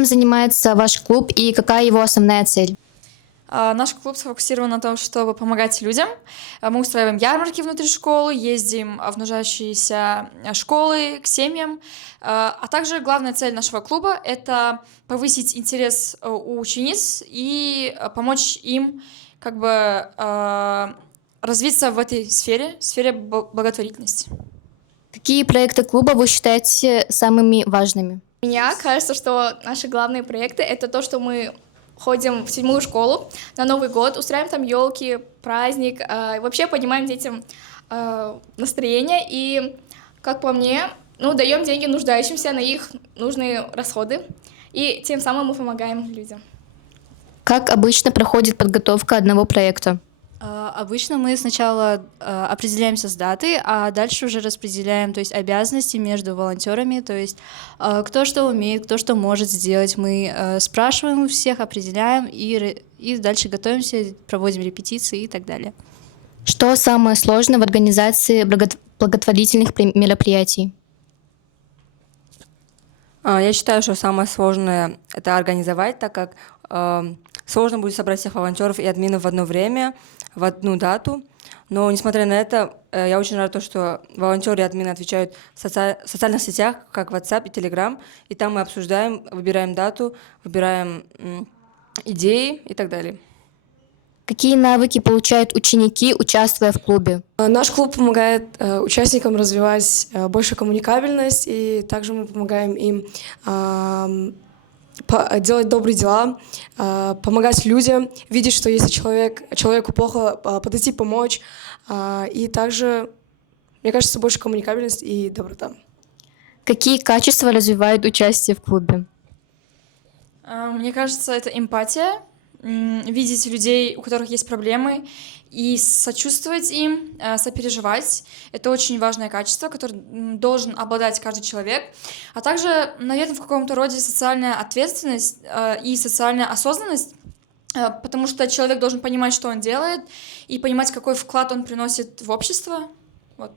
Чем занимается ваш клуб и какая его основная цель? Наш клуб сфокусирован на том, чтобы помогать людям. Мы устраиваем ярмарки внутри школы, ездим в нуждающиеся школы, к семьям. А также главная цель нашего клуба — это повысить интерес у учениц и помочь им как бы развиться в этой сфере благотворительности. Какие проекты клуба вы считаете самыми важными? Мне кажется, что наши главные проекты — это то, что мы ходим в 7-ю школу на Новый год, устраиваем там елки, праздник, вообще поднимаем детям настроение и, как по мне, даем деньги нуждающимся на их нужные расходы, и тем самым мы помогаем людям. Как обычно проходит подготовка одного проекта? Обычно мы сначала определяемся с датой, а дальше уже распределяем, то есть обязанности между волонтерами, то есть кто что умеет, кто что может сделать. Мы спрашиваем у всех, определяем и дальше готовимся, проводим репетиции и так далее. Что самое сложное в организации благотворительных мероприятий? Я считаю, что самое сложное — это организовать, так как сложно будет собрать всех волонтеров и админов в одно время, в одну дату. Но, несмотря на это, я очень рада, что волонтеры и админы отвечают в социальных сетях, как WhatsApp и Telegram, и там мы обсуждаем, выбираем дату, выбираем идеи и так далее. Какие навыки получают ученики, участвуя в клубе? Наш клуб помогает участникам развивать большую коммуникабельность, и также мы помогаем им делать добрые дела, помогать людям, видеть, что если человеку плохо, подойти, помочь. И также, мне кажется, больше коммуникабельность и доброта. Какие качества развивают участие в клубе? Мне кажется, это эмпатия, видеть людей, у которых есть проблемы, и сочувствовать им, сопереживать. Это очень важное качество, которым должен обладать каждый человек. А также, наверное, в каком-то роде социальная ответственность и социальная осознанность, потому что человек должен понимать, что он делает, и понимать, какой вклад он приносит в общество. Вот.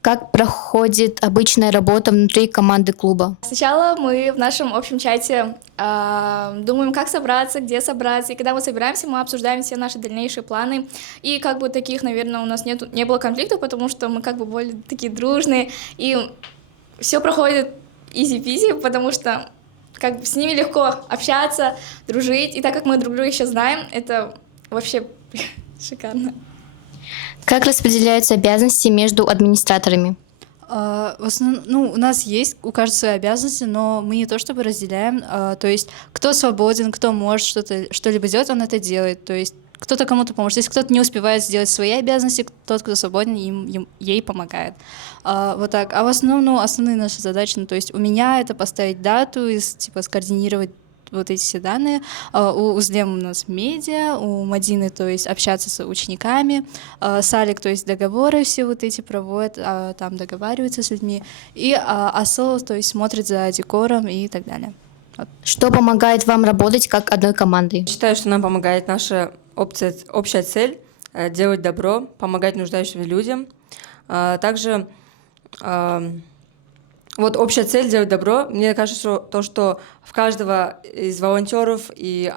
Как проходит обычная работа внутри команды клуба? Сначала мы в нашем общем чате думаем, как собраться, где собраться, и когда мы собираемся, мы обсуждаем все наши дальнейшие планы, и как бы таких, наверное, у нас не было конфликтов, потому что мы как бы более такие дружные, и все проходит изи-пизи, потому что как бы с ними легко общаться, дружить, и так как мы друг друга еще знаем, это вообще шикарно. Как распределяются обязанности между администраторами? В основном, у нас есть у каждого свои обязанности, но мы не то чтобы разделяем, то есть кто свободен, кто может что-либо делать, он это делает, то есть кто-то кому-то поможет. Если кто-то не успевает сделать свои обязанности, тот, кто свободен, ей помогает. Вот так. А в основном, основные наши задачи, то есть у меня это поставить дату, скоординировать вот эти все данные. У Узлем у нас медиа, у Мадины, то есть общаться с учениками, Салик, то есть договоры все вот эти проводит, там договаривается с людьми, и Асыл, то есть смотрит за декором и так далее. Вот. Что помогает вам работать как одной командой? Считаю, что нам помогает наша общая цель — делать добро, помогать нуждающимся людям. Также вот общая цель — делать добро. Мне кажется, что в каждого из волонтеров и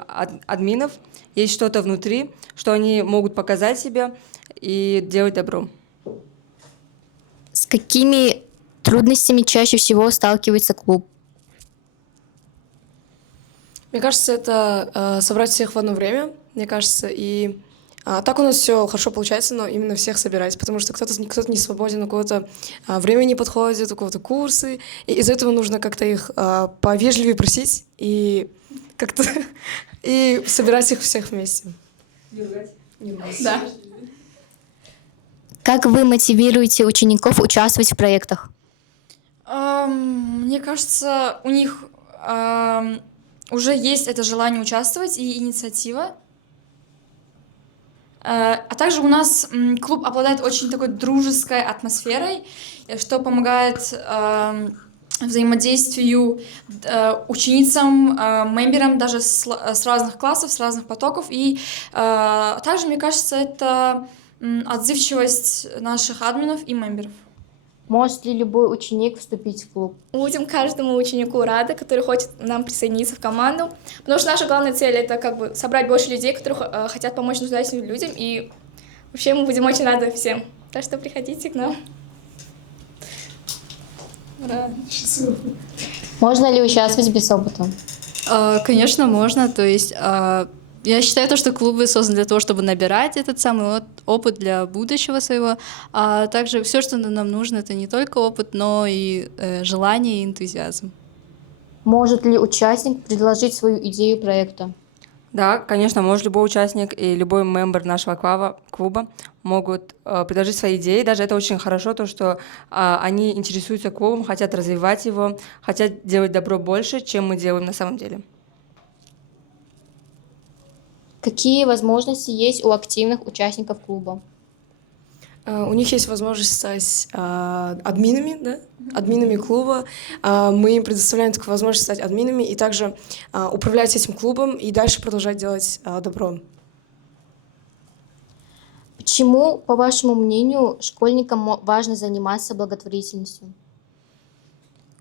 админов есть что-то внутри, что они могут показать себе и делать добро. С какими трудностями чаще всего сталкивается клуб? Мне кажется, это собрать всех в одно время, мне кажется, и так у нас все хорошо получается, но именно всех собирать, потому что кто-то не свободен, у кого-то время не подходит, у кого-то курсы, и из-за этого нужно как-то их повежливее просить и как-то и собирать их всех вместе. Да. Как вы мотивируете учеников участвовать в проектах? Мне кажется, у них уже есть это желание участвовать и инициатива. А также у нас клуб обладает очень такой дружеской атмосферой, что помогает взаимодействию ученицам, мемберам даже с разных классов, с разных потоков. И также, мне кажется, это отзывчивость наших админов и мемберов. Может ли любой ученик вступить в клуб? Будем каждому ученику рады, который хочет нам присоединиться в команду, потому что наша главная цель — это как бы собрать больше людей, которые хотят помочь нуждающимся людям, и вообще мы будем очень рады всем. Так что приходите к нам. Ура! Можно ли участвовать без опыта? Конечно, можно. То есть я считаю то, что клубы созданы для того, чтобы набирать этот самый опыт для будущего своего. А также все, что нам нужно, это не только опыт, но и желание и энтузиазм. Может ли участник предложить свою идею проекта? Да, конечно, может любой участник и любой мембер нашего клуба могут предложить свои идеи. Даже это очень хорошо, то, что они интересуются клубом, хотят развивать его, хотят делать добро больше, чем мы делаем на самом деле. Какие возможности есть у активных участников клуба? У них есть возможность стать админами, да? Админами клуба. Мы им предоставляем такую возможность стать админами и также управлять этим клубом и дальше продолжать делать добро. Почему, по вашему мнению, школьникам важно заниматься благотворительностью?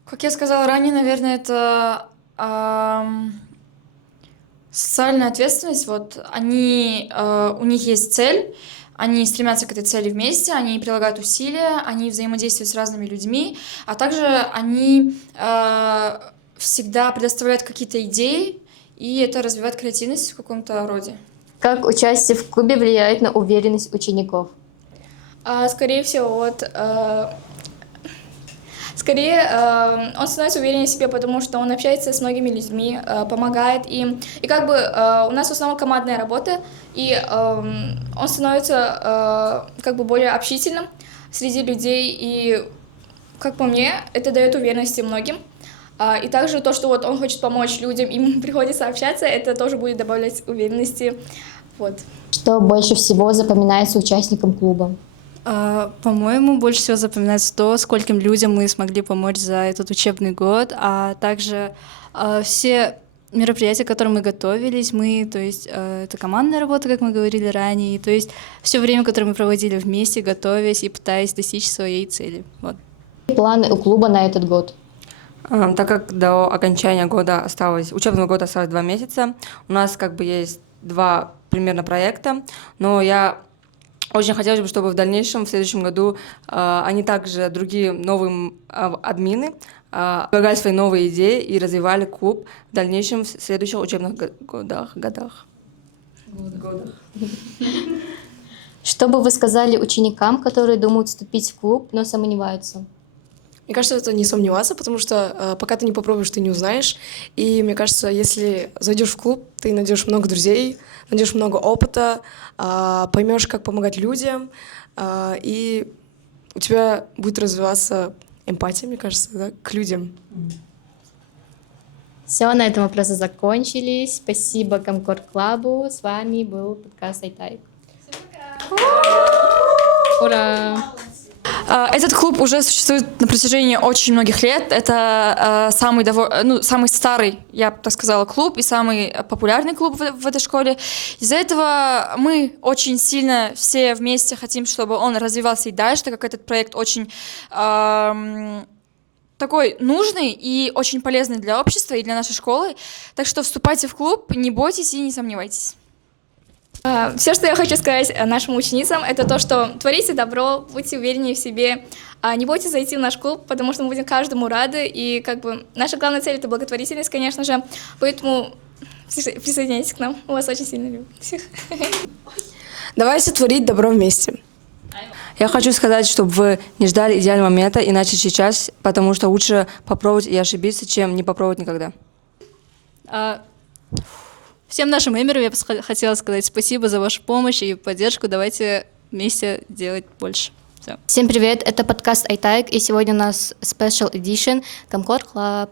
Как я сказала ранее, наверное, это социальная ответственность. Вот они, у них есть цель, они стремятся к этой цели вместе, они прилагают усилия, они взаимодействуют с разными людьми, а также они всегда предоставляют какие-то идеи, и это развивает креативность в каком-то роде. Как участие в клубе влияет на уверенность учеников? Скорее всего, он становится увереннее в себе, потому что он общается с многими людьми, помогает им. И как бы у нас в основном командная работа, и он становится как бы более общительным среди людей. И, как по мне, это дает уверенности многим. И также то, что вот он хочет помочь людям, им приходится общаться, это тоже будет добавлять уверенности. Вот. Что больше всего запоминается участникам клуба? По-моему, больше всего запоминается то, скольким людям мы смогли помочь за этот учебный год, а также все мероприятия, к которым мы готовились, то есть это командная работа, как мы говорили ранее, то есть все время, которое мы проводили вместе, готовясь и пытаясь достичь своей цели. Вот. Какие планы у клуба на этот год? Так как до окончания учебного года осталось 2 месяца, у нас как бы есть 2 примерно проекта, но я очень хотелось бы, чтобы в дальнейшем, в следующем году, они также, другие новые админы, предлагали свои новые идеи и развивали клуб в дальнейшем в следующих учебных годах. Что бы вы сказали ученикам, которые думают вступить в клуб, но сомневаются? Мне кажется, это не сомневаться, потому что пока ты не попробуешь, ты не узнаешь. И мне кажется, если зайдешь в клуб, ты найдешь много друзей, найдешь много опыта, поймешь, как помогать людям, и у тебя будет развиваться эмпатия, мне кажется, да, к людям. Все, на этом вопросы закончились. Спасибо Комкорд Клабу. С вами был подкаст iType. Ура! Этот клуб уже существует на протяжении очень многих лет. Это самый старый, я бы так сказала, клуб и самый популярный клуб в этой школе. Из-за этого мы очень сильно все вместе хотим, чтобы он развивался и дальше, так как этот проект очень такой нужный и очень полезный для общества и для нашей школы. Так что вступайте в клуб, не бойтесь и не сомневайтесь. Все, что я хочу сказать нашим ученицам, это то, что творите добро, будьте увереннее в себе, не бойтесь зайти в наш клуб, потому что мы будем каждому рады, и как бы наша главная цель — это благотворительность, конечно же, поэтому присоединяйтесь к нам, мы вас очень сильно любим всех. Давайте творить добро вместе. Я хочу сказать, чтобы вы не ждали идеального момента и начали сейчас, потому что лучше попробовать и ошибиться, чем не попробовать никогда. Всем нашим мемберам я бы хотела сказать спасибо за вашу помощь и поддержку. Давайте вместе делать больше. Всё. Всем привет, это подкаст iType, и сегодня у нас Special Edition Комкорд Club.